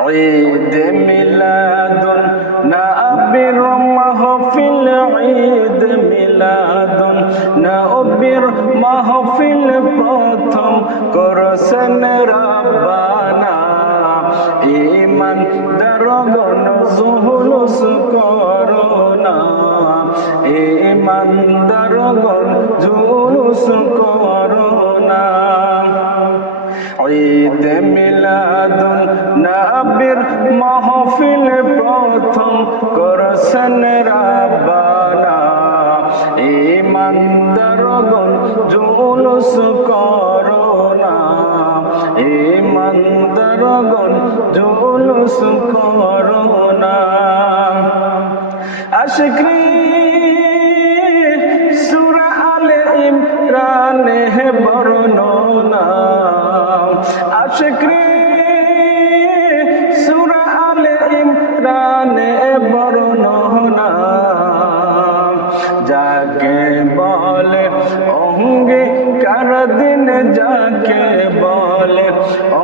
ঈদ মিলাদুন নবীর মাহফিল ঈদ মিলাদুন নবীর মাহফিল প্রথম করছেন রাব্বানা ইমান দরগন জুহুলুস করোনা ইমান দরগন জুলুস করোনা ঈদ মিলাদুন নবীর মাহফিল প্রথম করছেন রাব্বানা। ইমানদারগণ জুলুস করোনা। ইমানদারগণ জুলুস করোনা। আশিকরি আলে ইমরানে বর্ণনা যাকে বলে অঙ্গে কার দিন, যাকে বলে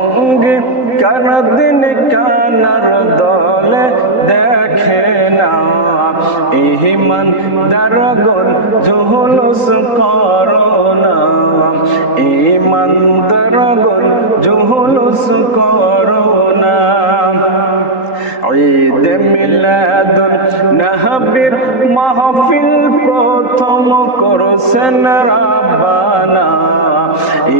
অঙ্গে কার দিন কানার দলে দেখে না। ইমান দারগন জুলুস করোনা ঈদ মাহফিল প্রথম করছেন রাব্বানা।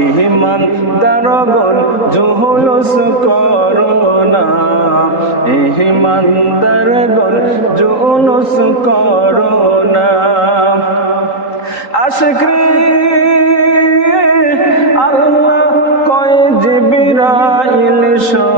ইমান দারগন জুলুস করোনা। ইমান দারগন জুলুস করোনা। আশিকরি আল্লাহ কয় জিবিরাইল শোনো।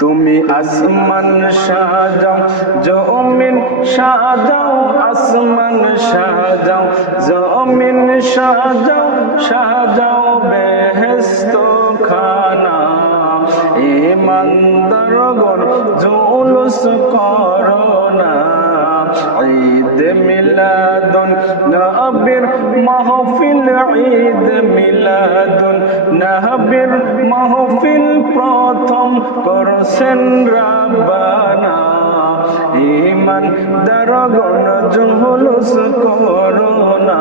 তুমি আসমান সাজাও, জমিন সাজাও, আসমান সাজাও, জমিন সাজাও সাজাও বেহেস্ত খানা ইমানদারগণ জুলুস করোনা মিলাদুন নবীর মাহফিল, ঈদ মিলাদুন নবীর মাহফিল প্রথম করছেন রাব্বানা। ইমান দরগণ জুলুস করোনা।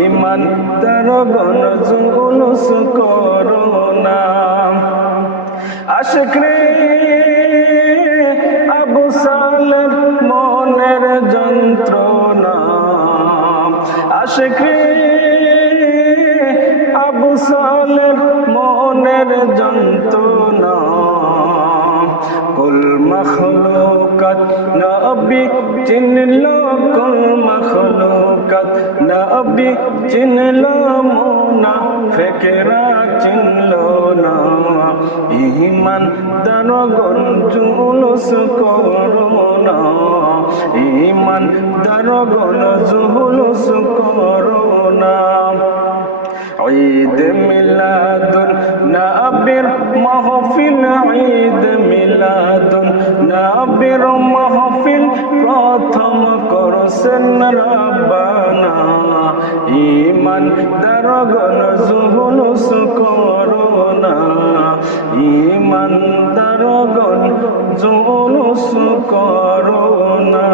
ইমান দরগণ জুলুস করোনা। আশিকরে আবু আশিকরে আবু সালের মনের যন্ত্রণা। কুল মখলুকাত নবী চিনল কুল মখলুকাত নবী চিনল মোনা ফেকেরা চিনল না। ইমান দারগন জুলুস করোনা ইমান দারগন জুলুস করোনা ঈদ মিলাদুন নবীর মাহফিল, ঈদ মিলাদুন নবীর মাহফিল প্রথম করছেন রাব্বানা। ইমান দরগন জুলুস করোনা ইমানদারগণ জলস করোনা